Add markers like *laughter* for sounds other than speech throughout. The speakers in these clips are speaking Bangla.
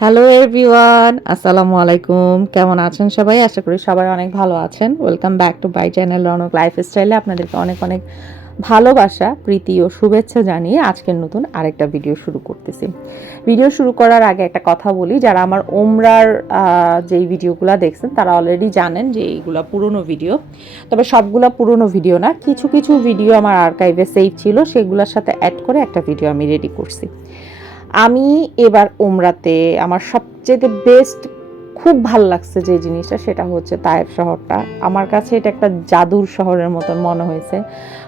হ্যালো এভরিওয়ান আসসালামু আলাইকুম কেমন আছেন সবাই? আশা করি সবাই অনেক ভালো আছেন। Welcome back to my channel Ronak life স্টাইলে আপনাদেরকে অনেক অনেক ভালোবাসা, প্রীতি ও শুভেচ্ছা জানিয়ে আজকের নতুন আরেকটা ভিডিও শুরু করতেছি। ভিডিও শুরু করার আগে একটা কথা বলি। যারা আমার ওমরার যেই ভিডিওগুলো দেখছেন, তারা অলরেডি জানেন যে এইগুলো পুরনো ভিডিও তবে সবগুলো পুরনো ভিডিও না। কিছু কিছু ভিডিও আমার আর্কাইভে সেভ ছিল। সেগুলোর সাথে অ্যাড করে একটা ভিডিও আমি রেডি করছি। আমি এবার ওমরাতে আমার সবচেয়ে বেস্ট খুব ভালো লাগছে যে জিনিসটা, সেটা হচ্ছে তায়েব শহরটা। আমার কাছে এটা একটা জাদুর শহরের মতন মনে হয়েছে।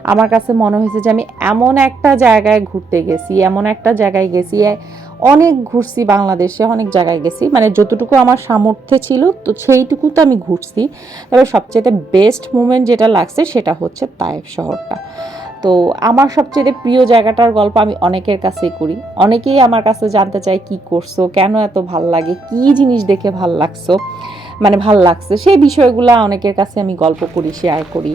আমার কাছে মনে হয়েছে যে আমি এমন একটা জায়গায় ঘুরতে গেছি, এমন একটা জায়গায় গেছি অনেক ঘুরছি বাংলাদেশে, অনেক জায়গায় গেছি। মানে যতটুকু আমার সামর্থ্য ছিল, তো সেইটুকু তো আমি ঘুরছি। তবে সবচেয়ে বেস্ট মুমেন্ট যেটা লাগছে, সেটা হচ্ছে তায়েব শহরটা। তো আমার সবচেয়ে প্রিয় জায়গাটার গল্প আমি অনেকের কাছেই করি। অনেকেই আমার কাছে জানতে চায় কি করছ, কেন এত ভালো লাগে, কি জিনিস দেখে ভালো লাগছো? মানে ভালো লাগছে। সেই বিষয়গুলো অনেকের কাছে আমি গল্প করি শেয়ার করি।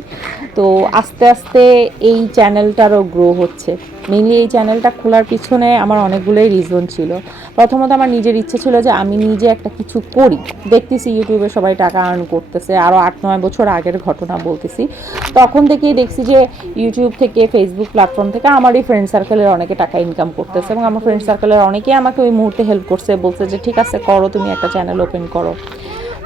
তো আস্তে আস্তে এই চ্যানেলটারও গ্রো হচ্ছে। মেনলি এই চ্যানেলটা খোলার পিছনে আমার অনেকগুলোই রিজন ছিল। প্রথমত আমার নিজের ইচ্ছে ছিল যে আমি নিজে একটা কিছু করি। দেখতেছি ইউটিউবে সবাই টাকা আর্ন করতেছে। আরও আট, নয় বছর আগের ঘটনা বলতেছি। তখন থেকেই দেখছি যে ইউটিউব থেকে ফেসবুক প্ল্যাটফর্ম থেকে আমারই ফ্রেন্ড সার্কেলের অনেকে টাকা ইনকাম করতেছে এবং আমার ফ্রেন্ড সার্কেলের অনেকেই আমাকে ওই মুহূর্তে হেল্প করছে, বলছে যে, ঠিক আছে, করো, তুমি একটা চ্যানেল ওপেন করো।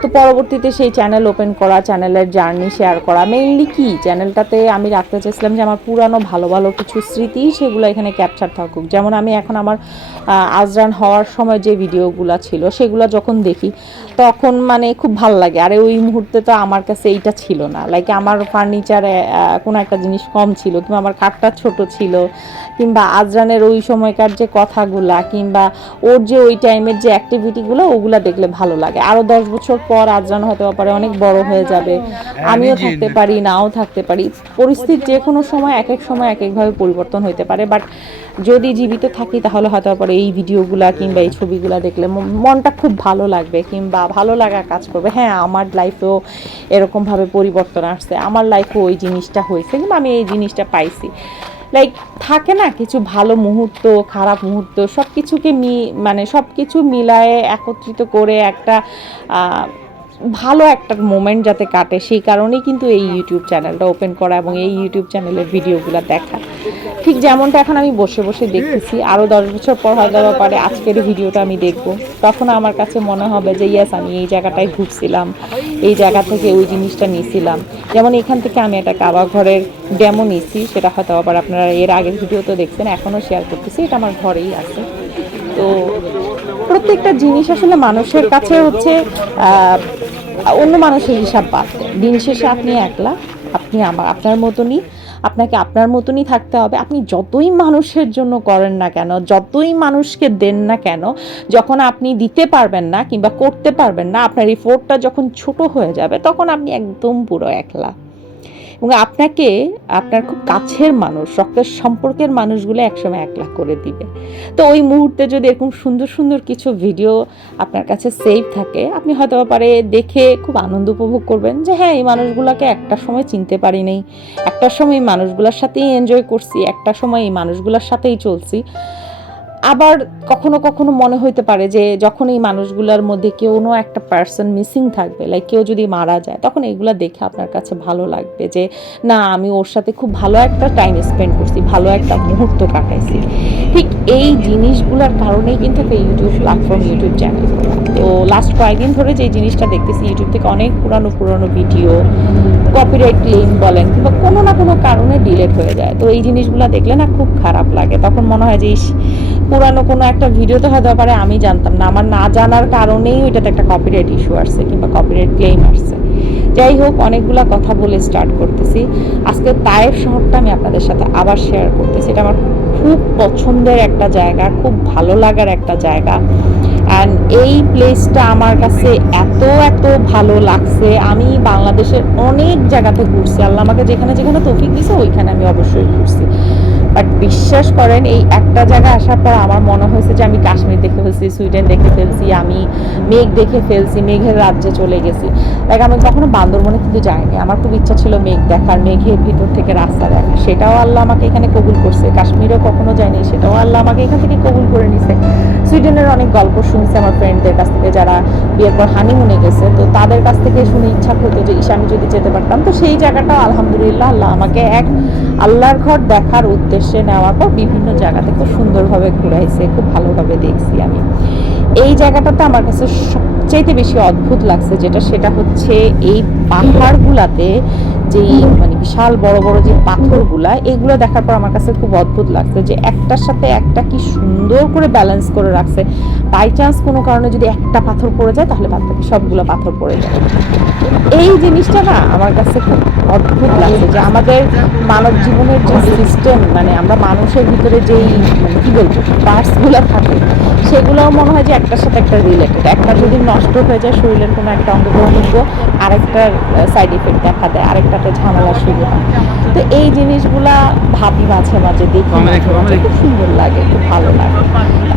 তো পরবর্তীতে সেই চ্যানেল ওপেন করা চ্যানেলের জার্নি শেয়ার করা। মেইনলি কি? চ্যানেলটাতে আমি রাখতে চাইছিলাম যে আমার পুরানো ভালো ভালো কিছু স্মৃতি, সেগুলো এখানে ক্যাপচার থাকুক। যেমন আমি এখন আমার আজরান হওয়ার সময় যে ভিডিওগুলো ছিল, সেগুলো যখন দেখি, তখন মানে খুব ভালো লাগে। আরে ওই মুহূর্তে তো আমার কাছে এইটা ছিল না। লাইক আমার ফার্নিচারে কোনো একটা জিনিস কম ছিল, কিংবা আমার কাঠটা ছোট ছিল, কিংবা আজরানের ওই সময়কার যে কথাগুলা, কিংবা ওর যে ওই টাইমের যে অ্যাক্টিভিটিগুলো ওগুলা দেখলে ভালো লাগে। আরও দশ বছর পর আজরান হতে পারে অনেক বড় হয়ে যাবে। আমিও থাকতে পারি নাও থাকতে পারি। পরিস্থিতি যে কোনো সময় এক এক সময় এক একভাবে পরিবর্তন হতে পারে। বাট যদি জীবিত থাকি তাহলে হয়তো পরে এই ভিডিওগুলা কিংবা এই ছবিগুলা দেখলে মনটা খুব ভালো লাগবে কিংবা ভালো লাগা কাজ করবে। হ্যাঁ আমার লাইফেও এরকমভাবে পরিবর্তন আসছে। আমার লাইফেও ওই জিনিসটা হয়েছে কিংবা আমি এই জিনিসটা পাইছি। লাইক থাকে না কিছু ভালো মুহূর্ত, খারাপ মুহূর্ত সব কিছুকে মি মানে সব কিছু মিলায়ে একত্রিত করে একটা ভালো একটা মোমেন্ট যাতে কাটে, সেই কারণেই কিন্তু এই ইউটিউব চ্যানেলটা ওপেন করা এবং এই ইউটিউব চ্যানেলের ভিডিওগুলো দেখা। ঠিক যেমনটা এখন আমি বসে বসে দেখতেছি আরও দশ বছর পর হয়তো পারে আজকের ভিডিওটা আমি দেখব। তখন আমার কাছে মনে হবে যে ইয়াস আমি এই জায়গাটায় ঘুরছিলাম, এই জায়গা থেকে ওই জিনিসটা নিয়েছিলাম যেমন এখান থেকে আমি একটা কাবা ঘরের ডেমো নিয়েছি সেটা হয়তো আবার আপনারা এর আগের ভিডিও তো দেখছেন, এখনও শেয়ার করতেছি, এটা আমার ঘরেই আছে। তো প্রত্যেকটা জিনিস আসলে মানুষের কাছে হচ্ছে অন্য মানুষের হিসাব বাদ দেন। শেষে আপনি একলা, আপনি আমার, আপনার মতনই, আপনাকে আপনার মতনই থাকতে হবে আপনি যতই মানুষের জন্য করেন না কেন, যতই মানুষকে দেন না কেন, যখন আপনি দিতে পারবেন না কিংবা করতে পারবেন না, আপনার রিপোর্টটা যখন ছোট হয়ে যাবে, তখন আপনি একদম পুরো একলা এবং আপনাকে আপনার খুব কাছের মানুষ, রক্তের সম্পর্কের মানুষগুলো একসময় একলা করে দিবে। তো ওই মুহূর্তে যদি এরকম সুন্দর সুন্দর কিছু ভিডিও আপনার কাছে সেভ থাকে, আপনি হয়তো পারে দেখে খুব আনন্দ উপভোগ করবেন যে হ্যাঁ এই মানুষগুলোকে একটা সময় চিনতে পারি নাই। একটা সময় এই মানুষগুলোর সাথেই এনজয় করছি, একটা সময় এই মানুষগুলোর সাথেই চলছি। আবার কখনো কখনো মনে হইতে পারে যে যখন এই মানুষগুলোর মধ্যে কোনো একটা পার্সন মিসিং থাকবে লাইক কেউ যদি মারা যায়, তখন এগুলো দেখে আপনার কাছে ভালো লাগবে যে, না, আমি ওর সাথে খুব ভালো একটা টাইম স্পেন্ড করছি, ভালো একটা মুহূর্ত কাটাইছি। ঠিক এই জিনিসগুলোর কারণেই কিন্তু একটা ইউটিউব প্ল্যাটফর্ম ইউটিউব চ্যানেল তো লাস্ট কয়েকদিন ধরে যে জিনিসটা দেখতেছি ইউটিউব থেকে অনেক পুরানো পুরানো ভিডিও কপিরাইট ক্লেম বলেন কিংবা কোনো না কোনো কারণে ডিলেট হয়ে যায়। তো এই জিনিসগুলো দেখলে না খুব খারাপ লাগে। তখন মনে হয় যে পুরানো কোনো একটা ভিডিও তো হতে পারে, আমি জানতাম না। আমার না জানার কারণেই ওইটাতে একটা কপিরাইট ইস্যু আসছে কিংবা কপিরাইট ক্লেম আসছে। যাই হোক, অনেকগুলা কথা বলে স্টার্ট করতেছি। আজকে তায়ের শহরটা আমি আপনাদের সাথে আবার শেয়ার করতেছি। এটা আমার খুব পছন্দের একটা জায়গা, খুব ভালো লাগার একটা জায়গা। অ্যান্ড এই প্লেসটা আমার কাছে এত এত ভালো লাগছে। আমি বাংলাদেশের অনেক জায়গাতে ঘুরছি। আল্লাহ আমাকে যেখানে যেখানে তফিক দিছে, ওইখানে আমি অবশ্যই ঘুরছি। বাট বিশ্বাস করেন, এই একটা জায়গায় আসার পর আমার মনে হয়েছে যে আমি কাশ্মীর দেখে ফেলছি, সুইডেন দেখে ফেলছি, আমি মেঘ দেখে ফেলছি, মেঘের রাজ্যে চলে গেছি। লাইক আমি কখনো বান্দরবনে কিন্তু যাইনি। আমার খুব ইচ্ছা ছিল মেঘ দেখার, মেঘের ভিতর থেকে রাস্তা দেখা সেটাও আল্লাহ আমাকে এখানে কবুল করছে। কাশ্মীরও কখনো যায়নি সেটাও আল্লাহ আমাকে এখান থেকে কবুল করে নিছে। সুইডেনের অনেক গল্প শুনছি আমার ফ্রেন্ডদের কাছ থেকে যারা বিয়ের পর হানিমুনে গেছে। তো তাদের কাছ থেকে শুনে ইচ্ছা হতো যে, ইস, আমি যদি যেতে পারতাম। তো সেই জায়গাটা আলহামদুলিল্লাহ আল্লাহ আমাকে এক আল্লাহর ঘর দেখার উদ্দেশ্যে নেওয়ার পর বিভিন্ন জায়গাতে খুব সুন্দরভাবে ঘুরাইছে, খুব ভালোভাবে দেখছি আমি। এই জায়গাটাতে আমার কাছে সবচাইতে বেশি অদ্ভুত লাগছে যেটা, সেটা হচ্ছে এই পাহাড়গুলাতে যেই মানে বিশাল বড় বড় যে পাথরগুলা, এগুলো দেখার পর আমার কাছে খুব অদ্ভুত লাগছে যে একটার সাথে একটা কি সুন্দর করে ব্যালেন্স করে রাখছে। বাই চান্স কোনো কারণে যদি একটা পাথর পড়ে যায়, তাহলে বাদ বাকি সবগুলো পাথর পড়ে যায়। এই জিনিসটা না আমার কাছে খুব অদ্ভুত লাগছে যে আমাদের মানব জীবনের যে সিস্টেম মানে আমরা মানুষের ভিতরে যেই মানে কি বলব পার্টসগুলো থাকে, সেগুলোও মনে হয় যে একটার সাথে একটা রিলেটেড একটা যদি নষ্ট হয়ে যায়, শরীরের কোনো একটা অঙ্গ প্রত্যঙ্গ আরেকটার সাইড ইফেক্ট দেখা দেয় আরেকটাতে ঝামেলা শুরু হয়। তো এই জিনিসগুলা ভাবি মাঝে মাঝে দেখি খুব সুন্দর লাগে খুব ভালো লাগে।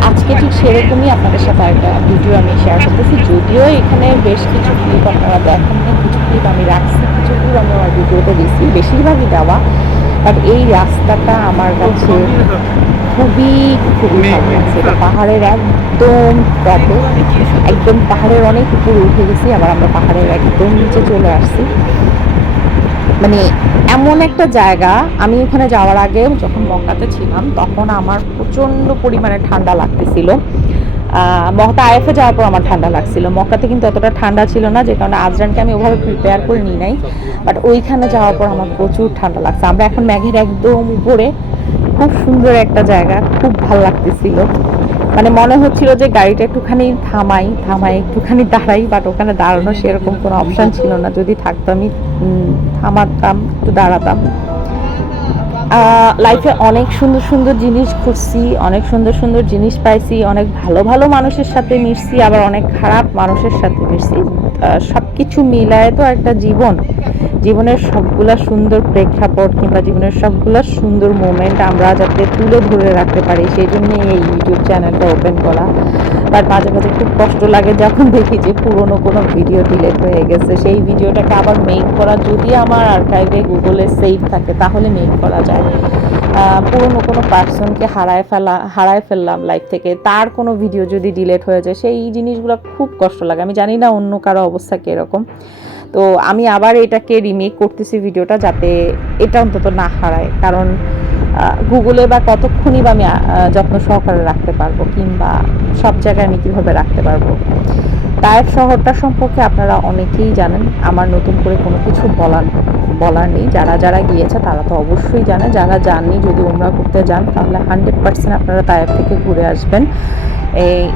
আজকে ঠিক সেরকমই আপনাদের সাথে একটা ভিডিও আমি শেয়ার করতেছি। যদিও এখানে বেশ কিছু ক্লিপ আপনারা দেখেন না কিছু ক্লিপ আমি রাখছি কিছু ক্লিপ আমি আমার ভিডিওতে দিচ্ছি বেশিরভাগই দেওয়া। বাট এই রাস্তাটা আমার কাছে খুবই খুবই ভালো লাগছে। এটা পাহাড়ের একদম টপে একদম পাহাড়ের অনেক উপরে উঠে গেছি। আবার আমরা পাহাড়ের একদম নিচে চলে আসছি। মানে এমন একটা জায়গা, আমি ওখানে যাওয়ার আগে যখন মক্কাতে ছিলাম, তখন আমার প্রচণ্ড পরিমাণে ঠান্ডা লাগতেছিল। মক্কা আইএফে যাওয়ার পর আমার ঠান্ডা লাগছিল। মক্কাতে কিন্তু অতটা ঠান্ডা ছিল না, যে কারণে আজরানকে আমি ওভাবে প্রিপেয়ার করে নিই নাই। বাট ওইখানে যাওয়ার পর আমার প্রচুর ঠান্ডা লাগছে। আমরা এখন ম্যাঘের একদম উপরে। খুব সুন্দর একটা জায়গা, খুব ভালো লাগতেছিল। মানে মনে হচ্ছিল যে গাড়িটা একটুখানি থামাই থামাই, একটুখানি দাঁড়াই বাট ওখানে দাঁড়ানো সেরকম কোনো অপশন ছিল না। যদি থাকতো আমি উম, থামাতাম একটু দাঁড়াতাম। লাইফে অনেক সুন্দর সুন্দর জিনিস ঘুরছি অনেক সুন্দর সুন্দর জিনিস পাইছি অনেক ভালো ভালো মানুষের সাথে মিশছি আবার অনেক খারাপ মানুষের সাথে মিশছি। সব কিছু মিলায় তো একটা জীবন। জীবনের সবগুলা সুন্দর প্রেক্ষাপট কিংবা জীবনের সবগুলা সুন্দর মোমেন্ট আমরা যাতে তুলে ধরে রাখতে পারি, সেই জন্যই এই ইউটিউব চ্যানেলটা ওপেন করা। বাট মাঝে মাঝে খুব কষ্ট লাগে যখন দেখি যে পুরনো কোনো ভিডিও ডিলেট হয়ে গেছে। সেই ভিডিওটাকে আবার মেক করা যদি আমার আর্কাইভে গুগলে সেভ থাকে, তাহলে মেক করা যায়। পুরনো কোনো পার্সনকে হারায় ফেলা, হারায় ফেললাম লাইফ থেকে, তার কোনো ভিডিও যদি ডিলেট হয়ে যায়, সেই জিনিসগুলো খুব কষ্ট লাগে। আমি জানি না অন্য কারও অবস্থা কীরকম। তো আমি আবার এটাকে রিমেক করতেছি ভিডিওটা যাতে এটা অন্তত না হারায়। কারণ গুগলে বা কতক্ষণই বা আমি যত্ন সহকারে রাখতে পারব কিংবা সব জায়গায় আমি কীভাবে রাখতে পারব। তায়েফ শহরটা সম্পর্কে আপনারা অনেকেই জানেন। আমার নতুন করে কোনো কিছু বলার বলার নেই। যারা যারা গিয়েছে তারা তো অবশ্যই জানে। যারা যাননি, যদি ওমরা করতে যান তাহলে হান্ড্রেড পার্সেন্ট আপনারা তায়েফ থেকে ঘুরে আসবেন।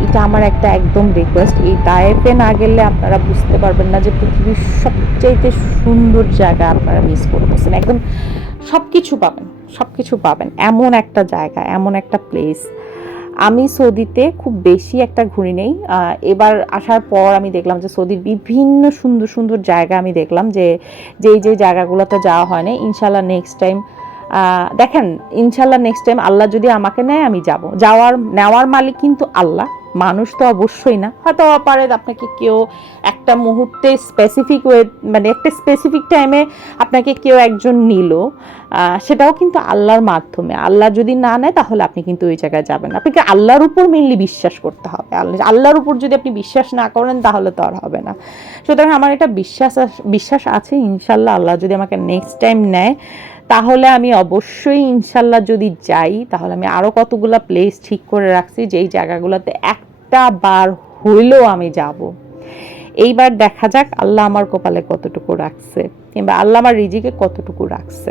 এটা আমার একটা একদম রিকোয়েস্ট এই তায়েফে না গেলে আপনারা বুঝতে পারবেন না যে পৃথিবীর সবচাইতে সুন্দর জায়গা আপনারা মিস করতেছেন। একদম সব কিছু পাবেন সব কিছু পাবেন। এমন একটা জায়গা, এমন একটা প্লেস আমি সৌদিতে খুব বেশি একটা ঘুরি নেই। এবার আসার পর আমি দেখলাম যে সৌদির বিভিন্ন সুন্দর সুন্দর জায়গা আমি দেখলাম যে, যেই যেই জায়গাগুলোতে যাওয়া হয় না ইনশাল্লাহ নেক্সট টাইম দেখেন, ইনশাল্লাহ নেক্সট টাইম আল্লাহ যদি আমাকে নেয়, আমি যাব। যাওয়ার, নেওয়ার মালিক কিন্তু আল্লাহ। মানুষ তো অবশ্যই না। হয়তো পারে আপনাকে কেউ একটা মুহূর্তে স্পেসিফিক ওয়ে মানে একটা স্পেসিফিক টাইমে আপনাকে কেউ একজন নিল। সেটাও কিন্তু আল্লাহর মাধ্যমে। আল্লাহ যদি না নেয়, তাহলে আপনি কিন্তু ওই জায়গায় যাবেন আপনাকে আল্লাহর উপর মেনলি বিশ্বাস করতে হবে। আল্লাহ আল্লাহর উপর যদি আপনি বিশ্বাস না করেন, তাহলে তো আর হবে না। সুতরাং আমার এটা বিশ্বাস বিশ্বাস আছে। ইনশাল্লাহ আল্লাহ যদি আমাকে নেক্সট টাইম নেয় তাহলে আমি অবশ্যই ইনশাল্লাহ যদি যাই, তাহলে আমি আরও কতগুলো প্লেস ঠিক করে রাখছি যেই জায়গাগুলোতে একটা বার হইলেও আমি যাব। এইবার দেখা যাক আল্লাহ আমার কপালে কতটুকু রাখছে কিংবা আল্লাহ আমার রিজিকে কতটুকু রাখছে।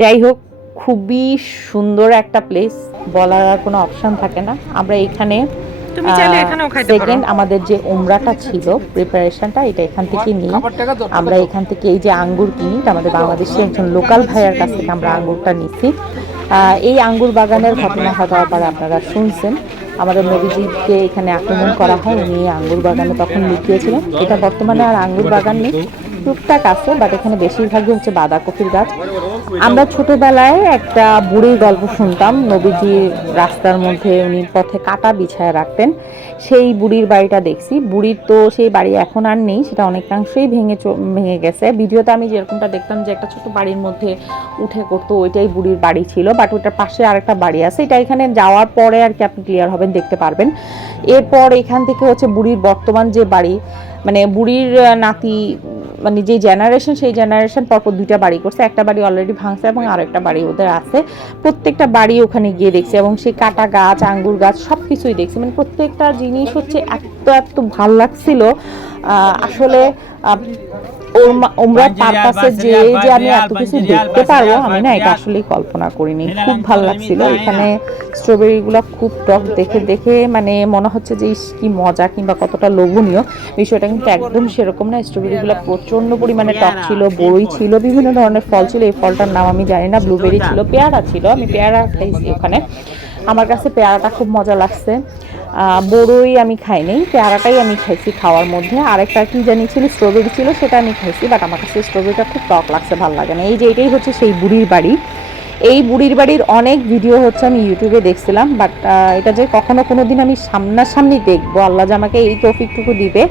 যাই হোক, খুবই সুন্দর একটা প্লেস বলার আর কোনো অপশন থাকে না। আমরা এখানে তুমি চাইলে এখানেও খাইতে পারো। সেকেন্ড আমাদের যে উমরাটা ছিল প্রিপারেশনটা এটা এখান থেকে নিই আমরা এখান থেকে এই যে আঙ্গুর কিনি এটা আমাদের বাংলাদেশের একজন লোকাল ভাইয়ার কাছ থেকে আমরা আঙ্গুরটা নিচ্ছি আহ, এই আঙ্গুর বাগানের ঘটনা হয়তো আবার আপনারা শুনছেন। আমাদের নবীজিকে এখানে আক্রমণ করা হয় উনি আঙ্গুর বাগানে তখন লুকিয়েছিলেন। এটা বর্তমানে আর আঙ্গুর বাগান নেই। টুকটাক আছে বাট এখানে বেশিরভাগই হচ্ছে বাঁধাকপির গাছ। আমরা ছোটবেলায় একটা বুড়ির গল্প শুনতাম নবীজির রাস্তার মধ্যে উনি পথে কাটা বিছায় রাখতেন। সেই বুড়ির বাড়িটা দেখছি। বুড়ির তো সেই বাড়ি এখন আর নেই, সেটা অনেকাংশেই ভেঙে ভেঙে গেছে। ভিডিওতে আমি যেরকমটা দেখতাম যে একটা ছোট বাড়ির মধ্যে উঠে করতো, ওইটাই বুড়ির বাড়ি ছিল বাট ওইটার পাশে আরেকটা বাড়ি আছে। এটা এখানে যাওয়ার পরে আর কি আপনি ক্লিয়ার হবেন, দেখতে পারবেন। এরপর এখান থেকে হচ্ছে বুড়ির বর্তমান যে বাড়ি মানে বুড়ির নাতি মানে যে জেনারেশন সেই জেনারেশন পরপর দুইটা বাড়ি করছে। একটা বাড়ি অলরেডি ভাঙছে এবং আরেকটা বাড়ি ওদের আছে। প্রত্যেকটা বাড়ি ওখানে গিয়ে দেখছি এবং সেই কাটা গাছ, আঙ্গুর গাছ সব কিছুই দেখছি। মানে প্রত্যেকটা জিনিস হচ্ছে এত এত ভালো লাগছিল। আসলে ওমরা পারপাসে যে যে আমি এত কিছু দেখতে পারব আমি না এটা আসলেই কল্পনা করিনি। খুব ভালো লাগছিল। এখানে স্ট্রবেরি গুলা খুব টক দেখে দেখে মানে মনে হচ্ছে যে ইস, কি মজা কিংবা কতটা লোভনীয়। বিষয়টা কিন্তু একদম সেরকম না স্ট্রবেরি গুলা প্রচণ্ড পরিমাণে টক ছিল বড়ই ছিল বিভিন্ন ধরনের ফল ছিল। এই ফলটার নাম আমি জানি না ব্লুবেরি ছিল পেয়ারা ছিল আমি পেয়ারা খাইছি ওখানে। আমার কাছে পেয়ারাটা খুব মজা লাগছে। বড়ই আমি খাইনি পেয়ারাটাই আমি খাইছি খাওয়ার মধ্যে। আরেকটা কি জানি ছিল, স্ট্রবেরি ছিল, সেটা আমি খাইছি বাট আমার কাছে স্ট্রবেরিটা খুব টক লাগছে, ভালো লাগে না। এই যে এটাই হচ্ছে সেই বুড়ির বাড়ি। এই বুড়ির বাড়ির অনেক ভিডিও হচ্ছে আমি ইউটিউবে দেখছিলাম বাট এটা যে কখনো কোনো দিন আমি সামনাসামনি দেখব, আল্লাহ যে আমাকে এই তৌফিকটুকু দিবে,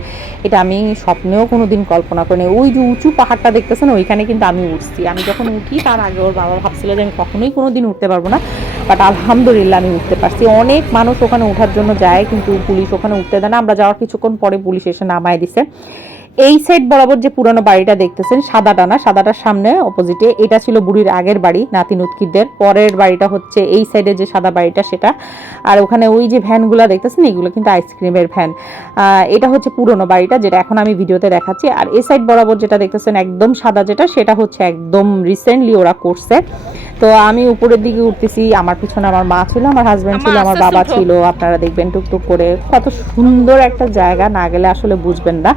এটা আমি স্বপ্নেও কোনো দিন কল্পনা করিনি। ওই যে উঁচু পাহাড়টা দেখতেছেন, ওইখানে কিন্তু আমি উঠছি। আমি যখন উঠি, তার আগে ওর বাবা ভাবছিল যে আমি কখনোই কোনো দিন উঠতে পারব না। বাট আলহামদুলিল্লাহ আমি উঠতে পারছি। অনেক মানুষ ওখানে ওঠার জন্য যায়, কিন্তু পুলিশ ওখানে উঠতে দেয় না। আমরা যাওয়ার কিছুক্ষণ পরে পুলিশ এসে নামায় দিছে। এই সাইড বরাবর যে পুরনো বাড়িটা দেখতেছেন, সাদাটা না, সাদাটার সামনে অপোজিটে এটা ছিল বুড়ির আগের বাড়ি, নাতি নুৎকিদের পরের বাড়িটা হচ্ছে এই সাইডে যে সাদা বাড়িটা, সেটা। আর ওখানে ওই যে ভ্যানগুলো দেখতেছেন, এগুলো কিন্তু আইসক্রিমের ভ্যান। এটা হচ্ছে পুরনো বাড়িটা, যেটা এখন আমি ভিডিওতে দেখাচ্ছি। আর এই সাইড বরাবর যেটা দেখতেছেন, একদম সাদা যেটা, সেটা হচ্ছে একদম রিসেন্টলি ওরা করছে। তো আমি উপরের দিকে উঠতেছি আমার পিছনে আমার মা ছিল আমার হাজব্যান্ড ছিল আমার বাবা ছিল আপনারা দেখবেন টুকটুক করে। কত সুন্দর একটা জায়গা না গেলে আসলে বুঝবেন না।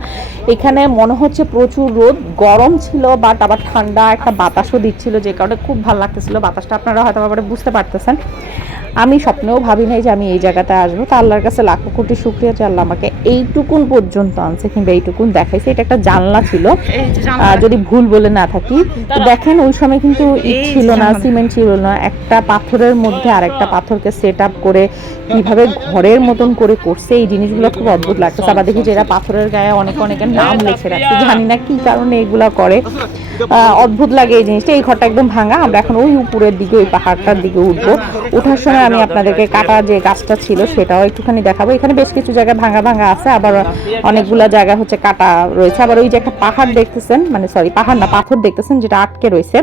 এখানে মনে হচ্ছে প্রচুর রোদ গরম ছিল বাট আবার ঠান্ডা একটা বাতাসও দিচ্ছিল যে কারণে খুব ভালো লাগতেছিল। বাতাসটা আপনারা হয়তো আবার বুঝতে পারতেছেন। আমি স্বপ্নেও ভাবি নাই যে আমি এই জায়গাতে আসব। তা আল্লাহর কাছে লাখো কোটি শুক্রিয়া যে আল্লাহ আমাকে এইটুকুন পর্যন্ত আনছে কিংবা এইটুকুন দেখাইছে। এটা একটা জানলা ছিল। যদি ভুল বলে না থাকি। তো দেখেন ওই সময় কিন্তু ইট ছিল না সিমেন্ট ছিল না। একটা পাথরের মধ্যে আরেকটা পাথরকে সেট আপ করে কীভাবে ঘরের মতন করে করছে। এই জিনিসগুলো খুব অদ্ভুত লাগতেছে। আবার দেখি যে এরা পাথরের গায়ে অনেক অনেকের নাম লিখে রাখছে। জানি না কি কারণে এগুলা করে। আহ, অদ্ভুত লাগে এই জিনিসটা। এই ঘরটা একদম ভাঙা। আমরা এখন ওই উপরের দিকে ওই পাহাড়টার দিকে উঠবো। ওঠার সময় আমি আপনাদেরকে কাটা যে গাছটা ছিল সেটাও একটুখানি দেখাবো। এখানে বেশ কিছু জায়গায় ভাঙা ভাঙা আছে, আবার অনেকগুলা জায়গা হচ্ছে কাটা রয়েছে। আবার ওই যে একটা পাহাড় দেখতেছেন মানে সরি পাহাড় না, পাথর দেখতেছেন যেটা আটকে রয়েছে।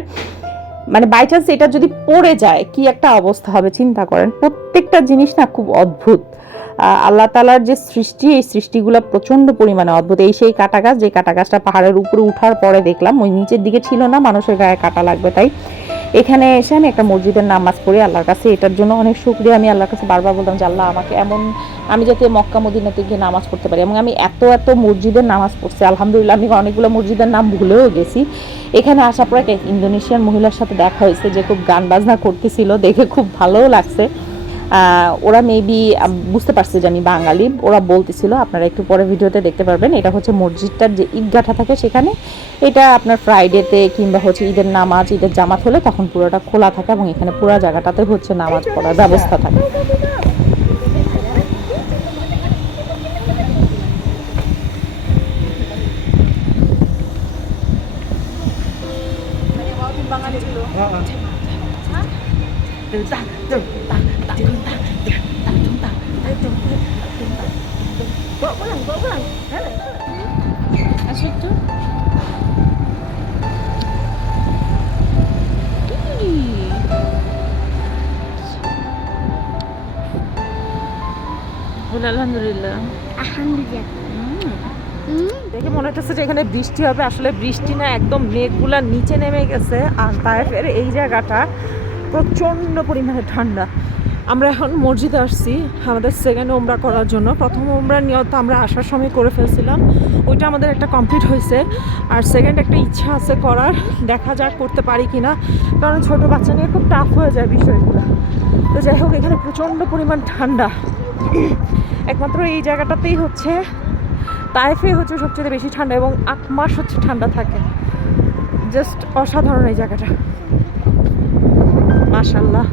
মানে বাই চান্স এটা যদি পড়ে যায়, কি একটা অবস্থা হবে চিন্তা করেন। প্রত্যেকটা জিনিস না খুব অদ্ভুত। আল্লাহ তালার যে সৃষ্টি, এই সৃষ্টিগুলো প্রচণ্ড পরিমাণে অদ্ভুত। এই সেই কাটা গাছ, যে কাটা গাছটা পাহাড়ের উপরে উঠার পরে দেখলাম, ওই নিচের দিকে ছিল না, মানুষের গায়ে কাটা লাগবে তাই। এখানে এসে আমি একটা মসজিদের নামাজ পড়ি আল্লাহর কাছে। এটার জন্য অনেক শুক্রিয়া। আমি আল্লাহর কাছে বারবার বললাম যে, আল্লাহ, আমাকে এমন, আমি যাতে মক্কা, মদিনাতে গিয়ে নামাজ পড়তে পারি। এবং আমি এত এত মসজিদের নামাজ পড়ছি। আলহামদুলিল্লাহ, আমি অনেকগুলো মসজিদের নাম ভুলেও গেছি। এখানে আসার পর একটা ইন্দোনেশিয়ান মহিলার সাথে দেখা হয়েছে যে, খুব গান বাজনা করতেছিল। দেখে খুব ভালোও লাগছে। ওরা মেবি বুঝতে পারছে যে আমি বাঙালি। ওরা বলতেছিল, আপনারা একটু পরে ভিডিওতে দেখতে পারবেন, এটা হচ্ছে মসজিদটার যে ঈদগাঠা থাকে সেখানে। এটা আপনার ফ্রাইডেতে কিংবা হচ্ছে ঈদের নামাজ, ঈদের জামাত হলে তখন পুরোটা খোলা থাকে এবং এখানে পুরো জায়গাটাতে হচ্ছে নামাজ পড়ার ব্যবস্থা থাকে। বৃষ্টি হবে, আসলে বৃষ্টি না, একদম মেঘগুলা নিচে নেমে গেছে, আর তাইফের এই জায়গাটা প্রচণ্ড পরিমাণে ঠান্ডা। আমরা এখন মসজিদে আসছি, আমাদের সেকেন্ড ওমরা করার জন্য। প্রথম ওমরা নিয়ত আমরা আসার সময় করে ফেলছিলাম, ওইটা আমাদের একটা কমপ্লিট হয়েছে। আর সেকেন্ড একটা ইচ্ছা আছে করার, দেখা যাক করতে পারি কি না কারণ ছোটো বাচ্চা নিয়ে খুব টাফ হয়ে যায় বিষয়গুলো। তো যাই হোক, এখানে প্রচণ্ড পরিমাণ ঠান্ডা। একমাত্র এই জায়গাটাতেই হচ্ছে তাইফে হচ্ছে সবচেয়ে বেশি ঠান্ডা এবং আট মাস হচ্ছে ঠান্ডা থাকে। জাস্ট অসাধারণ এই জায়গাটা। মাশাল্লাহ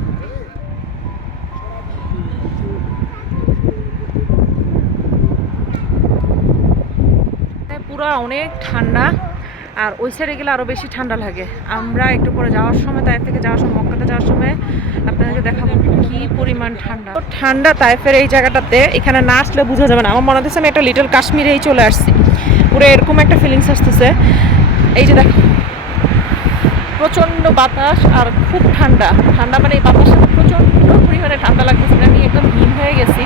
পুরা অনেক ঠান্ডা। আর ওই সাইডে গেলে আরও বেশি ঠান্ডা লাগে। আমরা একটু পরে যাওয়ার সময়, তাইফ থেকে যাওয়ার সময়, মক্কাতে যাওয়ার সময় আপনাদেরকে দেখাবো কি পরিমাণ ঠান্ডা। ঠান্ডা তাইফের এই জায়গাটাতে এখানে না আসলে বোঝা যাবে না। আমার মনে হচ্ছে আমি একটা লিটল কাশ্মীরেই চলে আসছি। পুরো এরকম একটা ফিলিংস আসতেছে। এই যে দেখো, প্রচণ্ড বাতাস আর খুব ঠান্ডা। ঠান্ডা মানে এই বাতাসটা প্রচণ্ড পরিমাণে ঠান্ডা লাগতেছে আমি একদম হিম হয়ে গেছি।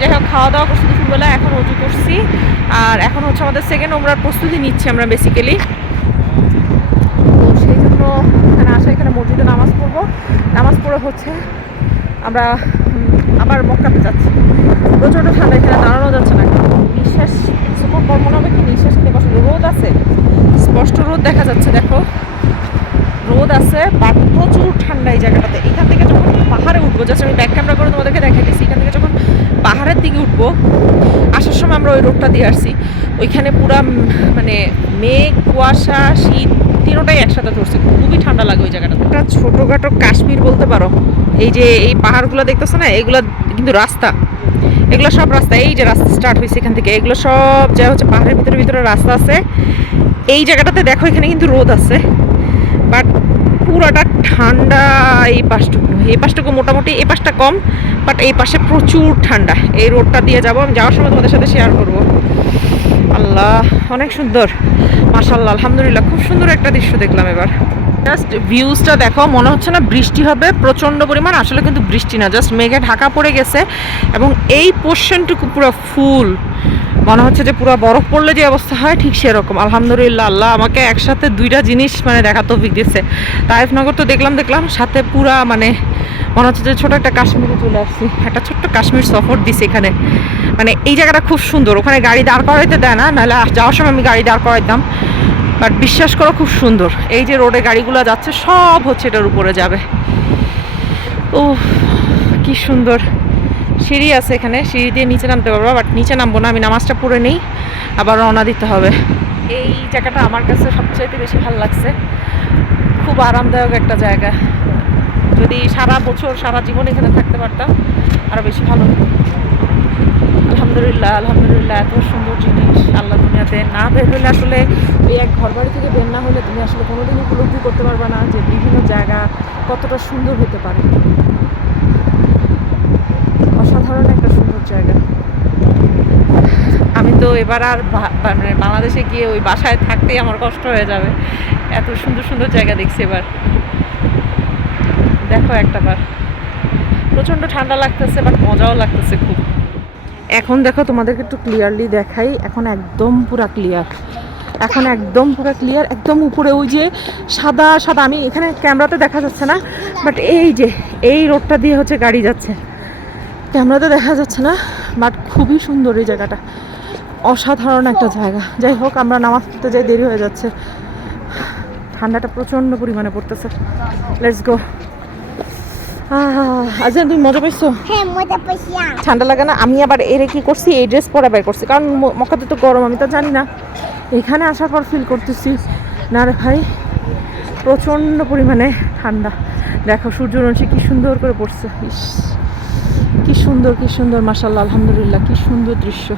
যাই হোক, খাওয়া দাওয়া করছি দুপুরবেলা, এখন উঁচু করছি। আর এখন হচ্ছে আমাদের সেকেন্ড ওমরার প্রস্তুতি নিচ্ছি আমরা বেসিক্যালি তো সেই জন্য এখানে আসা, এখানে মসজিদে নামাজ পড়ব। নামাজ পড়ে হচ্ছে আমরা আবার মক্কাতে যাচ্ছি। প্রচণ্ড ঠান্ডা, এখানে দাঁড়ানো যাচ্ছে না। নিঃশ্বাস সুপার কর্ম নামে কি নিঃশ্বাস নিতে কষ্ট রোদ আছে। স্পষ্ট রোদ দেখা যাচ্ছে, দেখো। রোদ আছে, বাট প্রচুর ঠান্ডা এই জায়গাটাতে। এখান থেকে যখন পাহাড়ে উঠবো জাস্ট আমি ব্যাক ক্যামেরা করে তোমাদেরকে দেখাই দিচ্ছি, এখান থেকে যখন পাহাড়ের দিকে উঠবো, আসার সময় আমরা ওই রোডটা দিয়ে আসছি। ওইখানে পুরা মানে মেঘ, কুয়াশা, শীত, তিনোটাই একসাথে ধরছে। খুবই ঠান্ডা লাগে ওই জায়গাটা একটা ছোটোখাটো কাশ্মীর বলতে পারো। এই যে এই পাহাড়গুলো দেখতেছো না, এগুলো কিন্তু রাস্তা। এগুলো সব রাস্তা। এই যে রাস্তা স্টার্ট হয়েছে এখান থেকে। এগুলো সব যা হচ্ছে পাহাড়ের ভিতরে ভিতরে রাস্তা আছে। এই জায়গাটাতে দেখো, এখানে কিন্তু রোদ আছে। বাট পুরোটা ঠান্ডা এই পাশটুকু। এই পাশটুকু মোটামুটি, এই পাশটা কম, বাট এই পাশে প্রচুর ঠান্ডা। এই রোডটা দিয়ে যাব। আমি যাওয়ার সময় তোমাদের সাথে শেয়ার করব। আল্লাহ, অনেক সুন্দর। মাশাল্লাহ আলহামদুলিল্লাহ, খুব সুন্দর একটা দৃশ্য দেখলাম এবার। জাস্ট ভিউজটা দেখো, মনে হচ্ছে না বৃষ্টি হবে, প্রচণ্ড পরিমাণ, আসলে কিন্তু বৃষ্টি না জাস্ট মেঘে ঢাকা পড়ে গেছে। এবং এই পোর্শনটুকু পুরো ফুল। মনে হচ্ছে যে পুরো বরফ পড়লে যে অবস্থা হয়, ঠিক সেরকম। আলহামদুলিল্লাহ, আল্লাহ আমাকে একসাথে দুইটা জিনিস মানে দেখা তৌফিক দিচ্ছে তাইফনগর তো দেখলাম দেখলাম, সাথে পুরা মানে মনে হচ্ছে যে ছোটো একটা কাশ্মীরে চলে আসছি। একটা ছোট্ট কাশ্মীর সফর দিছে এখানে। মানে এই জায়গাটা খুব সুন্দর। ওখানে গাড়ি দাঁড় করাইতে দেয় না, নাহলে যাওয়ার সময় আমি গাড়ি দাঁড় করাইতাম। বাট বিশ্বাস করো খুব সুন্দর। এই যে রোডে গাড়িগুলো যাচ্ছে, সব হচ্ছে এটার উপরে যাবে। ও কি সুন্দর। সিঁড়ি আছে এখানে, সিঁড়ি দিয়ে নিচে নামতে পারব বাট নিচে নামবো না, আমি নামাজটা পড়ে নেই, আবার রওনা দিতে হবে। এই জায়গাটা আমার কাছে সবচাইতে বেশি ভালো লাগছে। খুব আরামদায়ক একটা জায়গা। যদি সারা বছর, সারা জীবন এখানে থাকতে পারতাম আরও বেশি ভালো। আলহামদুলিল্লাহ আলহামদুলিল্লাহ, এত সুন্দর জিনিস, আল্লাহ দুনিয়াতে না বের হলে আসলে ওই এক ঘর বাড়ি থেকে বের না হলে তুমি আসলে কোনোদিন উপলব্ধি করতে পারবে না যে বিভিন্ন জায়গা কতটা সুন্দর হতে পারে অসাধারণ একটা সুন্দর জায়গা। আমি তো এবার আর মানে বাংলাদেশে গিয়ে ওই বাসায় থাকতেই আমার কষ্ট হয়ে যাবে। এত সুন্দর সুন্দর জায়গা দেখছি এবার। দেখো একটা বার প্রচণ্ড ঠান্ডা লাগতেছে বাট মজাও লাগতেছে খুব। এখন দেখো তোমাদেরকে একটু ক্লিয়ারলি দেখাই এখন একদম পুরা ক্লিয়ার এখন একদম পুরো ক্লিয়ার একদম উপরে ওই যে সাদা সাদা আমি এখানে ক্যামেরাতে দেখা যাচ্ছে না বাট এই যে এই রোডটা দিয়ে হচ্ছে গাড়ি যাচ্ছে। ক্যামেরাতে দেখা যাচ্ছে না বাট খুবই সুন্দর এই জায়গাটা। অসাধারণ একটা জায়গা। যাই হোক আমরা নামাজ পড়তে যাই দেরি হয়ে যাচ্ছে। ঠান্ডাটা প্রচণ্ড পরিমাণে পড়তেছে। লেটস গো আচ্ছা তুমি মজা পাইছো? হ্যাঁ ঠান্ডা লাগে না? আমি আবার এর কি করছি? এই ড্রেস পরে বের করছি। কারণ মক্কাতে তো গরম আমি তো জানি না। এখানে আসার পর ফিল করতেছি। না রে ভাই প্রচণ্ড পরিমাণে ঠান্ডা। দেখো সূর্যরশ্মি কি সুন্দর করে পড়ছে। ইস। কি সুন্দর কি সুন্দর মাসাল্লাহ আলহামদুলিল্লাহ, কি সুন্দর দৃশ্য।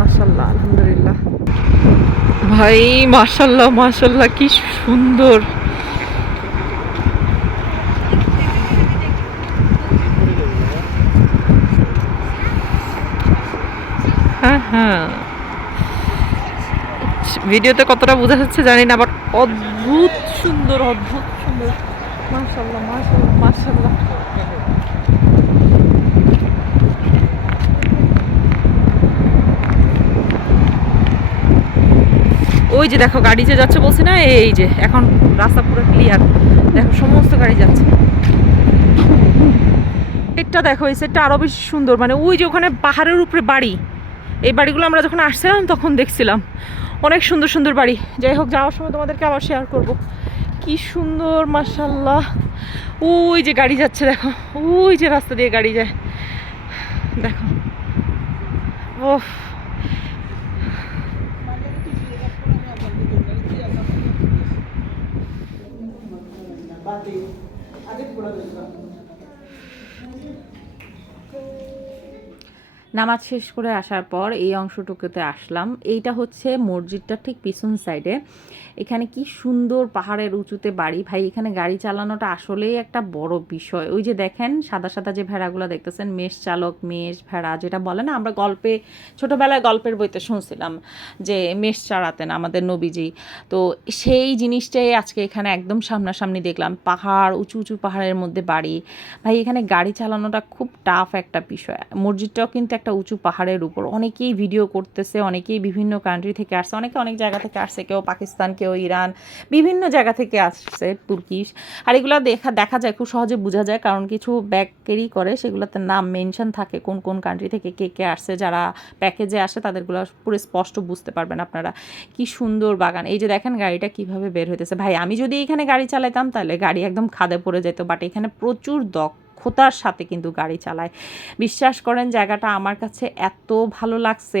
মাসাল্লাহ আলহামদুলিল্লাহ। ভাই মাসাল্লাহ মাসাল্লাহ কি সুন্দর। হ্যাঁ হ্যাঁ। ভিডিওতে কতটা বোঝা যাচ্ছে জানি না বাট অদ্ভুত সুন্দর অদ্ভুত সুন্দর। মাশাল্লাহ ওই যে দেখো, গাড়ি যে যাচ্ছে বলছি না, এই যে, এখন রাস্তা পুরো ক্লিয়ার দেখো, সমস্ত গাড়ি যাচ্ছে। এটা দেখো, এই সেটটা আরও বেশি সুন্দর। মানে ওই যে ওখানে পাহাড়ের উপরে বাড়ি। এই বাড়িগুলো আমরা যখন আসছিলাম, তখন দেখছিলাম। অনেক সুন্দর সুন্দর বাড়ি। যাই হোক, যাওয়ার সময় তোমাদেরকে আবার শেয়ার করব। কি সুন্দর মার্শাল্লাহ ওই যে গাড়ি যাচ্ছে, দেখো। ওই যে রাস্তা দিয়ে গাড়ি যায়। দেখো। ওহ নামাজ শেষ করে আসার পর এই অংশটুকুতে আসলাম। এইটা হচ্ছে মসজিদটার ঠিক পিছন সাইডে এখানে কি সুন্দর পাহাড়ের উঁচুতে বাড়ি। ভাই, এখানে গাড়ি চালানোটা আসলেই একটা বড় বিষয়। ওই যে দেখেন, সাদা সাদা যে ভেড়াগুলো দেখতেছেন, মেষ চালক, মেষ ভেড়া, যেটা বলে না, আমরা গল্পে, ছোটবেলায় গল্পের বইতে শুনছিলাম যে মেষ চালাতেন আমাদের নবীজি। তো সেই জিনিসটাই আজকে এখানে একদম সামনাসামনি দেখলাম। পাহাড়, উঁচু উঁচু পাহাড়ের মধ্যে বাড়ি। ভাই, এখানে গাড়ি চালানোটা খুব টাফ একটা বিষয়। মসজিদটাও কিন্তু একটা উঁচু পাহাড়ের উপর। অনেকেই ভিডিও করতেছে, অনেকেই বিভিন্ন কান্ট্রি থেকে আসছে, অনেকে অনেক জায়গা থেকে আসছে, কেউ পাকিস্তান, কেউ ইরান, বিভিন্ন জায়গা থেকে আসছে তুর্কিশ। আর এগুলো দেখা দেখা যায়, খুব সহজে বোঝা যায়, কারণ কিছু ব্যাগ ক্যারি করে, সেগুলোতে নাম মেনশন থাকে কোন কোন কান্ট্রি থেকে কে কে আসছে। যারা প্যাকেজে আসে, তাদেরগুলো পুরো স্পষ্ট বুঝতে পারবেন আপনারা। কি সুন্দর বাগান। এই যে দেখেন গাড়িটা কীভাবে বের হইতেছে। ভাই, আমি যদি এখানে গাড়ি চালাইতাম, তাহলে গাড়ি একদম খাদে পড়ে যেত বাট এখানে প্রচুর দক্ষতার সাথে কিন্তু গাড়ি চালায়। বিশ্বাস করেন জায়গাটা আমার কাছে এত ভালো লাগছে।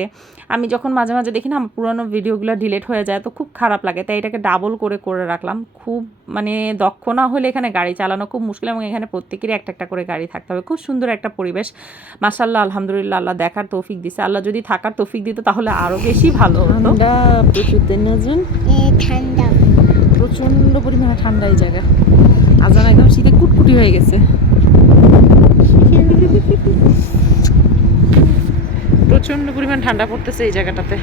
আমি যখন মাঝে মাঝে দেখি না আমার পুরোনো ভিডিওগুলো ডিলিট হয়ে যায় তো খুব খারাপ লাগে। তাই এটাকে ডাবল করে করে রাখলাম। খুব মানে দক্ষ না হলে এখানে গাড়ি চালানো খুব মুশকিল এবং এখানে প্রত্যেকেরই একটা একটা করে গাড়ি থাকতে হবে। খুব সুন্দর একটা পরিবেশ। মাসাল্লাহ আলহামদুলিল্লাহ আল্লাহ দেখার তৌফিক দিছে। আল্লাহ যদি থাকার তৌফিক দিত তাহলে আরও বেশি ভালো হতো। প্রচুর ঠান্ডা। প্রচণ্ড পরিমাণে ঠান্ডা এই জায়গা আজান একদম শীতে কুটকুটি হয়ে গেছে। প্রচণ্ড পরিমাণ ঠান্ডা পড়তেছে এই জায়গাটাতে।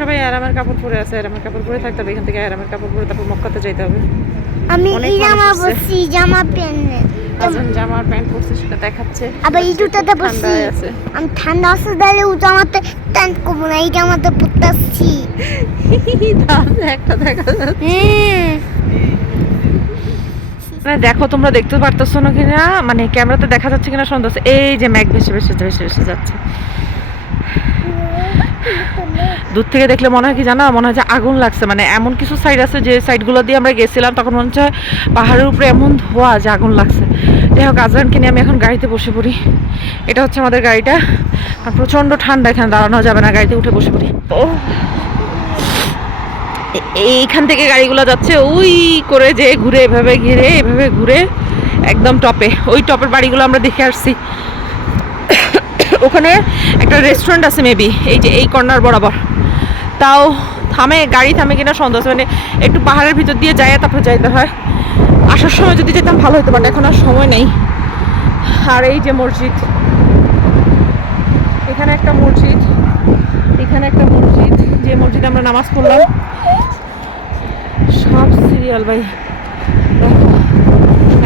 সবাই আরামের কাপড় পরে আছে আরামের কাপড় পরে থাকতে হবে এখান থেকে আরামের কাপড় পরে তারপর মক্কাতে যাইতে হবে। আমি এই জামা আছে। বসছি জামা প্যান্ট। আজান জামার প্যান্ট পরছে সেটা দেখাচ্ছে। আবার এই বসছি আছে। আমি ঠান্ডা আসতে তাহলে ও জামাতে প্যান্ট করব না এই জামাতে পরতে আসছি তাহলে *laughs* একটা দেখা যাচ্ছে। মানে দেখো তোমরা দেখতে পারতেছো না কিনা? মানে ক্যামেরাতে দেখা যাচ্ছে কিনা সন্দেহ এই যে ম্যাগ ভেসে ভেসে ভেসে ভেসে যাচ্ছে। দূর থেকে দেখলে মনে হয় কি জানো? মনে হয় যে আগুন লাগছে। মানে এমন কিছু সাইড আছে যে সাইডগুলো দিয়ে আমরা গেছিলাম, তখন মনে হচ্ছে পাহাড়ের উপরে এমন ধোয়া যে আগুন লাগছে। যাই হোক, আজরানকে নিয়ে আমি এখন গাড়িতে বসে পড়ি। এটা হচ্ছে আমাদের গাড়িটা। আর প্রচণ্ড ঠান্ডা এখানে, দাঁড়ানো যাবে না, গাড়িতে উঠে বসে পড়ি। ও এইখান থেকে গাড়িগুলো যাচ্ছে, ওই করে যে ঘুরে, এভাবে ঘিরে, এভাবে ঘুরে, একদম টপে। ওই টপের বাড়িগুলো আমরা দেখে আসছি। ওখানে একটা রেস্টুরেন্ট আছে মেবি এই যে এই কর্নার বরাবর। তাও থামে, গাড়ি থামে কিনা সন্দেহ। মানে একটু পাহাড়ের ভিতর দিয়ে যায় তারপর যাইতে হয়। আসার সময় যদি যেতাম ভালো হতো বাট এখন আর সময় নেই। আর এই যে মসজিদ এখানে একটা মসজিদ এখানে একটা মসজিদ যে মসজিদে আমরা নামাজ পড়লাম। সব সিরিয়াল ভাই।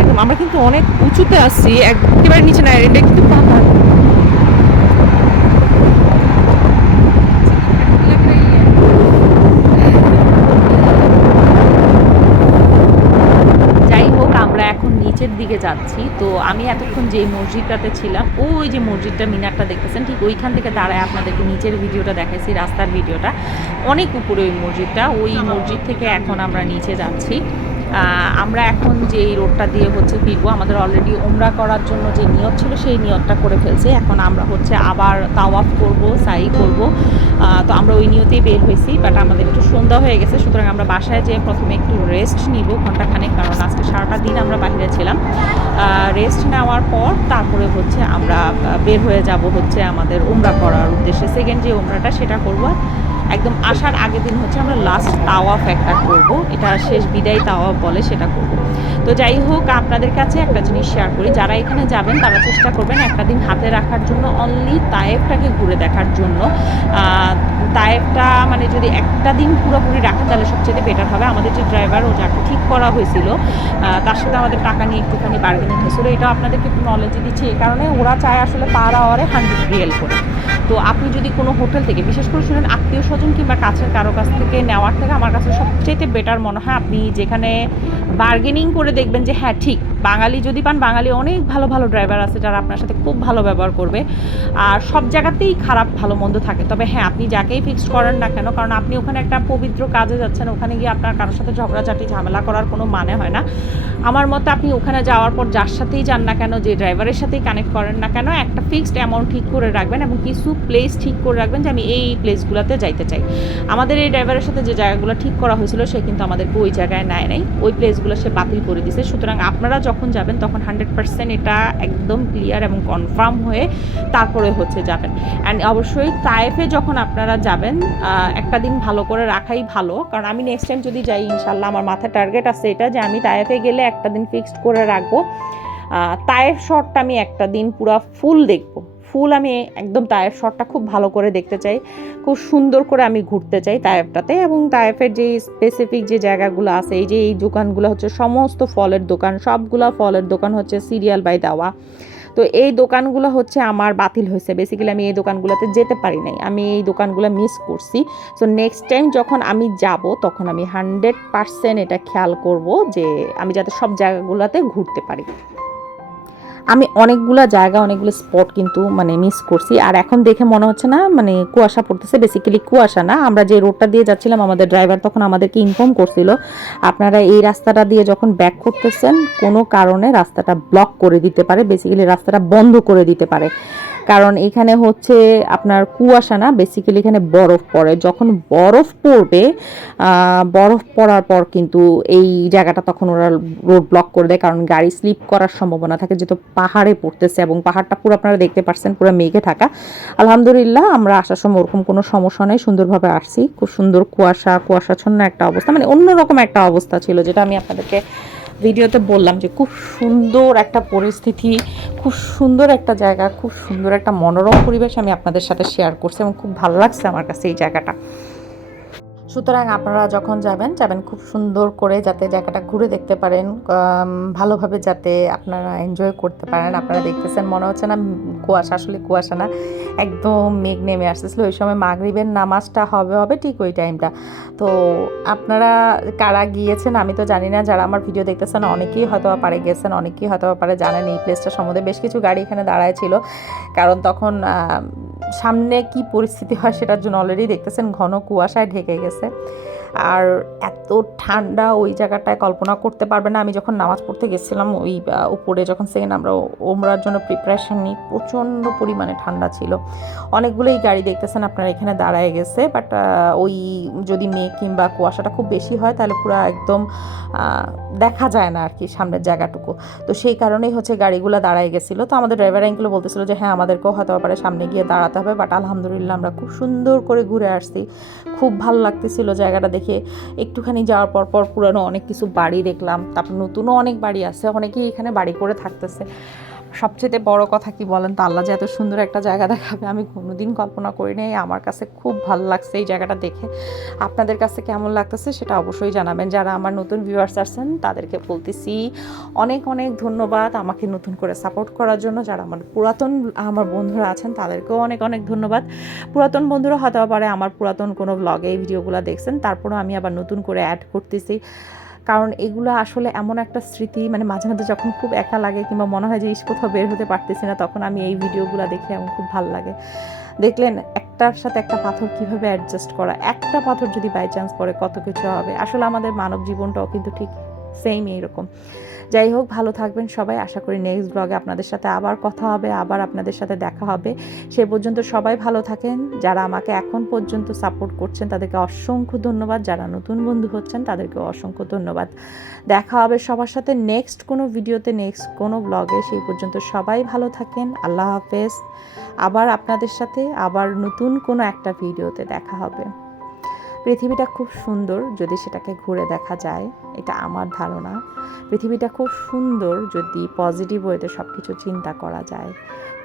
একদম আমরা কিন্তু অনেক উঁচুতে আসছি একেবারে নিচে না, এটা কিন্তু পাহাড় যাই হোক আমরা এখন নিচের দিকে যাচ্ছি, তো আমি এতক্ষণ যে মসজিদটাতে ছিলাম ওই যে মসজিদটা মিনারটা দেখতেছেন, ঠিক ওইখান থেকে দাঁড়ায় আপনাদেরকে নিচের ভিডিওটা দেখাইছি, রাস্তার ভিডিওটা। অনেক উপরে ওই মসজিদটা, ওই মসজিদ থেকে এখন আমরা নিচে যাচ্ছি। আমরা এখন যে এই রোডটা দিয়ে হচ্ছে ফিরবো, আমাদের অলরেডি ওমরা করার জন্য যে নিয়ত ছিল, সেই নিয়তটা করে ফেলছে। এখন আমরা হচ্ছে আবার তাওয়াফ করব, সাই করব। তো আমরা ওই নিয়তেই বের হয়েছি বাট আমাদের একটু সন্ধ্যা হয়ে গেছে, সুতরাং আমরা বাসায় যেয়ে প্রথমে একটু রেস্ট নিব ঘন্টাখানেক কারণ আজকে সারাটা দিন আমরা বাইরে ছিলাম। রেস্ট নেওয়ার পর তারপরে হচ্ছে আমরা বের হয়ে যাব হচ্ছে আমাদের ওমরা করার উদ্দেশ্যে। সেকেন্ড যে ওমরাটা সেটা করব। একদম আসার আগের দিন হচ্ছে আমরা লাস্ট তাওয়াফ একটা করব। এটা শেষ বিদায় তাওয়াফ বলে সেটা করব। তো যাই হোক, আপনাদের কাছে একটা জিনিস শেয়ার করি। যারা এখানে যাবেন, তারা চেষ্টা করবেন একটা দিন হাতে রাখার জন্য অনলি তায়েফটাকে ঘুরে দেখার জন্য। আহ, তায়েফটা মানে যদি একটা দিন পুরোপুরি রাখেন তাহলে সবচেয়ে বেটার হবে। আমাদের যে ড্রাইভার ও যাকে ঠিক করা হয়েছিল তার সাথে আমাদের টাকা নিয়ে একটুখানি বার্গেনিং হয়েছিল। এটা আপনাদেরকে একটু নলেজ দিচ্ছি। এই কারণে ওরা চায় আসলে পার আওয়ারে হান্ড্রেড রিয়েল করে। তো আপনি যদি কোনো হোটেল থেকে বিশেষ করে শুনেন আত্মীয় স্বজন কিংবা কাছের কারও কাছ থেকে নেওয়ার থেকে আমার কাছে সবচেয়ে বেটার মনে হয় আপনি যেখানে বার্গেনিং করে দেখবেন যে হ্যাঁ ঠিক বাঙালি যদি পান বাঙালি অনেক ভালো ভালো ড্রাইভার আছে যারা আপনার সাথে খুব ভালো ব্যবহার করবে। আর সব জায়গাতেই খারাপ ভালো মন্দ থাকে। তবে হ্যাঁ আপনি যাকেই ফিক্সড করেন না কেন? কারণ আপনি ওখানে একটা পবিত্র কাজে যাচ্ছেন, ওখানে গিয়ে আপনার কারোর সাথে ঝগড়াঝাটি, ঝামেলা করার কোনো মানে হয় না। আমার মতে আপনি ওখানে যাওয়ার পর যার সাথেই যান না কেন, যে ড্রাইভারের সাথেই কানেক্ট করেন না কেন, একটা ফিক্সড অ্যামাউন্ট ঠিক করে রাখবেন এবং কিছু প্লেস ঠিক করে রাখবেন যে আমি এই প্লেসগুলোতে যাইতে চাই। আমাদের এই ড্রাইভারের সাথে যে জায়গাগুলো ঠিক করা হয়েছিল, সে কিন্তু আমাদেরকে ওই জায়গায় নেয় নাই। ওই প্লেসগুলো সে বাতিল করে দিছে। সুতরাং আপনারা যখন যাবেন, তখন হান্ড্রেড পার্সেন্ট এটা একদম ক্লিয়ার এবং কনফার্ম হয়ে তারপরে হচ্ছে যাবেন। অ্যান্ড অবশ্যই তায়েফে যখন আপনারা যাবেন আহ, একটা দিন ভালো করে রাখাই ভালো। কারণ আমি নেক্সট টাইম যদি যাই ইনশাল্লাহ আমার মাথায় টার্গেট আছে এটা যে আমি তায়েফে গেলে একটা দিন ফিক্সড করে রাখব। তায়েফ শটটা আমি একটা দিন পুরো ফুল দেখব। ফুল আমি একদম তায়েফ শটটা খুব ভালো করে দেখতে চাই। খুব সুন্দর করে আমি ঘুরতে চাই তায়েফটাতে এবং তায়েফের যে স্পেসিফিক যে জায়গাগুলো আছে এই যে এই দোকানগুলো হচ্ছে সমস্ত ফলের দোকান সবগুলা ফলের দোকান হচ্ছে সিরিয়াল বাই দেওয়া তো এই দোকানগুলো হচ্ছে আমার বাতিল হয়েছে। বেসিক্যালি আমি এই দোকানগুলোতে যেতে পারি নাই। আমি এই দোকানগুলো মিস করছি। সো নেক্সট টাইম যখন আমি যাব, তখন আমি হান্ড্রেড পারসেন্ট এটা খেয়াল করব যে আমি যাতে সব জায়গাগুলোতে ঘুরতে পারি। আমি অনেকগুলো জায়গা, অনেকগুলো স্পট কিন্তু মানে মিস করছি। আর এখন দেখে মনে হচ্ছে না মানে কুয়াশা পড়তেছে। বেসিক্যালি কুয়াশা না। আমরা যে রোডটা দিয়ে যাচ্ছিলাম, আমাদের ড্রাইভার তখন আমাদেরকে ইনফর্ম করছিল। আপনারা এই রাস্তাটা দিয়ে যখন ব্যাক করতেছেন, কোনো কারণে রাস্তাটা ব্লক করে দিতে পারে। বেসিক্যালি রাস্তাটা বন্ধ করে দিতে পারে। কারণ এখানে হচ্ছে আপনার কুয়াশা না বেসিক্যালি এখানে বরফ পড়ে। যখন বরফ পড়বে বরফ পড়ার পর কিন্তু এই জায়গাটা তখন ওরা রোড ব্লক করে দেয়, কারণ গাড়ি স্লিপ করার সম্ভাবনা থাকে, যেহেতু পাহাড়ে পড়তেছে এবং পাহাড়টা পুরো আপনারা দেখতে পাচ্ছেন পুরো মেঘে থাকা। আলহামদুলিল্লাহ, আমরা আসার সময় ওরকম কোনো সমস্যা নেই, সুন্দরভাবে আসছি। খুব সুন্দর কুয়াশা, কুয়াশাচ্ছন্ন একটা অবস্থা মানে অন্যরকম একটা অবস্থা ছিল, যেটা আমি আপনাদেরকে ভিডিওতে বললাম যে খুব সুন্দর একটা পরিস্থিতি, খুব সুন্দর একটা জায়গা, খুব সুন্দর একটা মনোরম পরিবেশ আমি আপনাদের সাথে শেয়ার করছি এবং খুব ভালো লাগছে আমার কাছে এই জায়গাটা। সুতরাং আপনারা যখন যাবেন যাবেন খুব সুন্দর করে যাতে জায়গাটা ঘুরে দেখতে পারেন ভালোভাবে যাতে আপনারা এনজয় করতে পারেন। আপনারা দেখতেছেন, মনে হচ্ছে না কুয়াশা, আসলে কুয়াশা না, একদম মেঘ নেমে আসতেছিল। ওই সময় মাগরিবের নামাজটা হবে হবে ঠিক ওই টাইমটা তো আপনারা কারা গিয়েছেন আমি তো জানি না, যারা আমার ভিডিও দেখতেছেন, অনেকেই হয়তো পারে গেছেন, অনেকেই হয়তো পারে জানেন এই প্লেসটা সম্বন্ধে। বেশ কিছু গাড়ি এখানে দাঁড়ায় ছিল। কারণ তখন সামনে কি পরিস্থিতি হয় সেটার জন্য অলরেডি দেখতেছেন ঘন কুয়াশায় ঢেকে গেছে। আর এত ঠান্ডা ওই জায়গাটায় কল্পনা করতে পারবে না। আমি যখন নামাজ পড়তে গেছিলাম, ওই উপরে যখন সেকেন্ড আমরা ওমরার জন্য প্রিপারেশন নিই, প্রচণ্ড পরিমাণে ঠান্ডা ছিল। অনেকগুলোই গাড়ি দেখতেছেন আপনারা, এখানে দাঁড়ায় গেছে। বাট ওই যদি মেঘ কিংবা কুয়াশাটা খুব বেশি হয়, তাহলে পুরো একদম দেখা যায় না আর কি সামনের জায়গাটুকু। তো সেই কারণেই হচ্ছে গাড়িগুলো দাঁড়ায় গেছিল। তো আমাদের ড্রাইভার আঙ্কেল বলতেছিল যে হ্যাঁ আমাদেরকেও হয়তো পারে সামনে গিয়ে দাঁড়াতে হবে। বাট আলহামদুলিল্লাহ আমরা খুব সুন্দর করে ঘুরে আসছি। খুব ভালো লাগতেছিল জায়গাটা দেখে। একটুখানি যাওয়ার পর পর পুরানো অনেক কিছু বাড়ি দেখলাম, তারপর নতুনও অনেক বাড়ি আছে, অনেকেই এখানে বাড়ি করে থাকতেছে। সবচেয়ে বড় কথা কি বলেন তো? আল্লাহ যে এত সুন্দর একটা জায়গা দেখাবে, আমি কোনোদিন কল্পনা করি নাই। আমার কাছে খুব ভালো লাগছে এই জায়গাটা দেখে। আপনাদের কাছে কেমন লাগতেছে সেটা অবশ্যই জানাবেন। যারা আমার নতুন ভিউয়ার্স আসছেন, তাদেরকে বলতেছি অনেক অনেক ধন্যবাদ আমাকে নতুন করে সাপোর্ট করার জন্য। যারা আমার পুরাতন, আমার বন্ধুরা আছেন, তাদেরকেও অনেক অনেক ধন্যবাদ। পুরাতন বন্ধুরা হতে পারে আমার পুরাতন কোনো ব্লগে এই ভিডিওগুলো দেখছেন, তারপরেও আমি আবার নতুন করে অ্যাড করতেছি। কারণ এগুলো আসলে এমন একটা স্মৃতি মানে মাঝে মাঝে যখন খুব একা লাগে কিংবা মনে হয় যে ইস, কোথাও বের হতে পারতেছি না, তখন আমি এই ভিডিওগুলো দেখে আমার খুব ভালো লাগে। দেখলেন একটার সাথে একটা পাথর কীভাবে অ্যাডজাস্ট করা, একটা পাথর যদি বাই চান্স পড়ে কত কিছু হবে। আসলে আমাদের মানব জীবনটাও কিন্তু ঠিক সেম এইরকম। যাই হোক, ভালো থাকবেন সবাই। আশা করি নেক্সট ব্লগে আপনাদের সাথে আবার কথা হবে, আবার আপনাদের সাথে দেখা হবে। সে পর্যন্ত সবাই ভালো থাকেন। যারা আমাকে এখন পর্যন্ত সাপোর্ট করছেন, তাদেরকে অসংখ্য ধন্যবাদ। যারা নতুন বন্ধু হচ্ছেন তাদেরকে অসংখ্য ধন্যবাদ। দেখা হবে সবার সাথে নেক্সট কোনো ভিডিওতে নেক্সট কোনো ব্লগে সেই পর্যন্ত সবাই ভালো থাকেন। আল্লাহ হাফেজ। আবার আপনাদের সাথে আবার নতুন কোনো একটা ভিডিওতে দেখা হবে। পৃথিবীটা খুব সুন্দর যদি সেটাকে ঘুরে দেখা যায়, এটা আমার ধারণা। পৃথিবীটা খুব সুন্দর যদি পজিটিভ ওয়েতে সব কিছু চিন্তা করা যায়।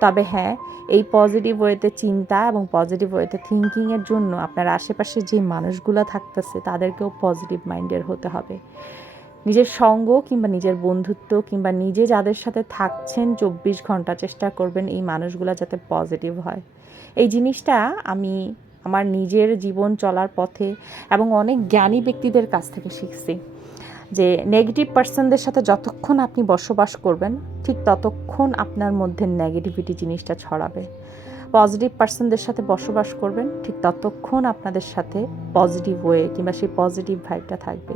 তবে হ্যাঁ এই পজিটিভ ওয়েতে চিন্তা এবং পজিটিভ ওয়েতে থিঙ্কিংয়ের জন্য আপনার আশেপাশে যে মানুষগুলো থাকতেছে, তাদেরকেও পজিটিভ মাইন্ডের হতে হবে। নিজের সঙ্গ কিংবা নিজের বন্ধুত্ব কিংবা নিজে যাদের সাথে থাকছেন চব্বিশ ঘণ্টা চেষ্টা করবেন এই মানুষগুলো যাতে পজিটিভ হয়। এই জিনিসটা আমি আমার নিজের জীবন চলার পথে এবং অনেক জ্ঞানী ব্যক্তিদের কাছ থেকে শিখছি যে নেগেটিভ পার্সনদের সাথে যতক্ষণ আপনি বসবাস করবেন, ঠিক ততক্ষণ আপনার মধ্যে নেগেটিভিটি জিনিসটা ছড়াবে। পজিটিভ পার্সনদের সাথে বসবাস করবেন, ঠিক ততক্ষণ আপনাদের সাথে পজিটিভ ওয়ে কিংবা সেই পজিটিভ ভাইবটা থাকবে।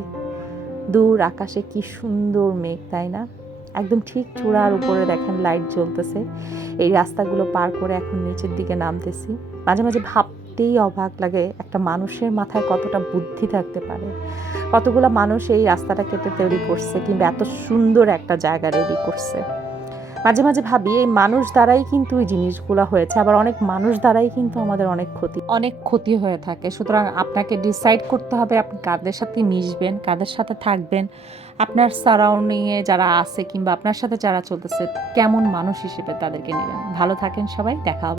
দূর আকাশে কি সুন্দর মেঘ, তাই না? একদম ঠিক চূড়ার উপরে দেখেন লাইট জ্বলতেছে। এই রাস্তাগুলো পার করে এখন নিচের দিকে নামতেছি। মাঝে মাঝে ভাবতেই অবাক লাগে একটা মানুষের মাথায় কতটা বুদ্ধি থাকতে পারে। কতগুলো মানুষ এই রাস্তাটা কেটে তৈরি করছে কিংবা এত সুন্দর একটা জায়গা রেডি করছে। মাঝে মাঝে ভাবি, এই মানুষ দ্বারাই কিন্তু এই জিনিসগুলো হয়েছে, আবার অনেক মানুষ দ্বারাই কিন্তু আমাদের অনেক ক্ষতি। অনেক ক্ষতি হয়ে থাকে। সুতরাং আপনাকে ডিসাইড করতে হবে আপনি কাদের সাথে মিশবেন, কাদের সাথে থাকবেন, আপনার সারাউন্ডিংয়ে যারা আছে কিংবা আপনার সাথে যারা চলতেছে, কেমন মানুষ হিসেবে তাদেরকে নেবেন। ভালো থাকেন সবাই, দেখা হবে।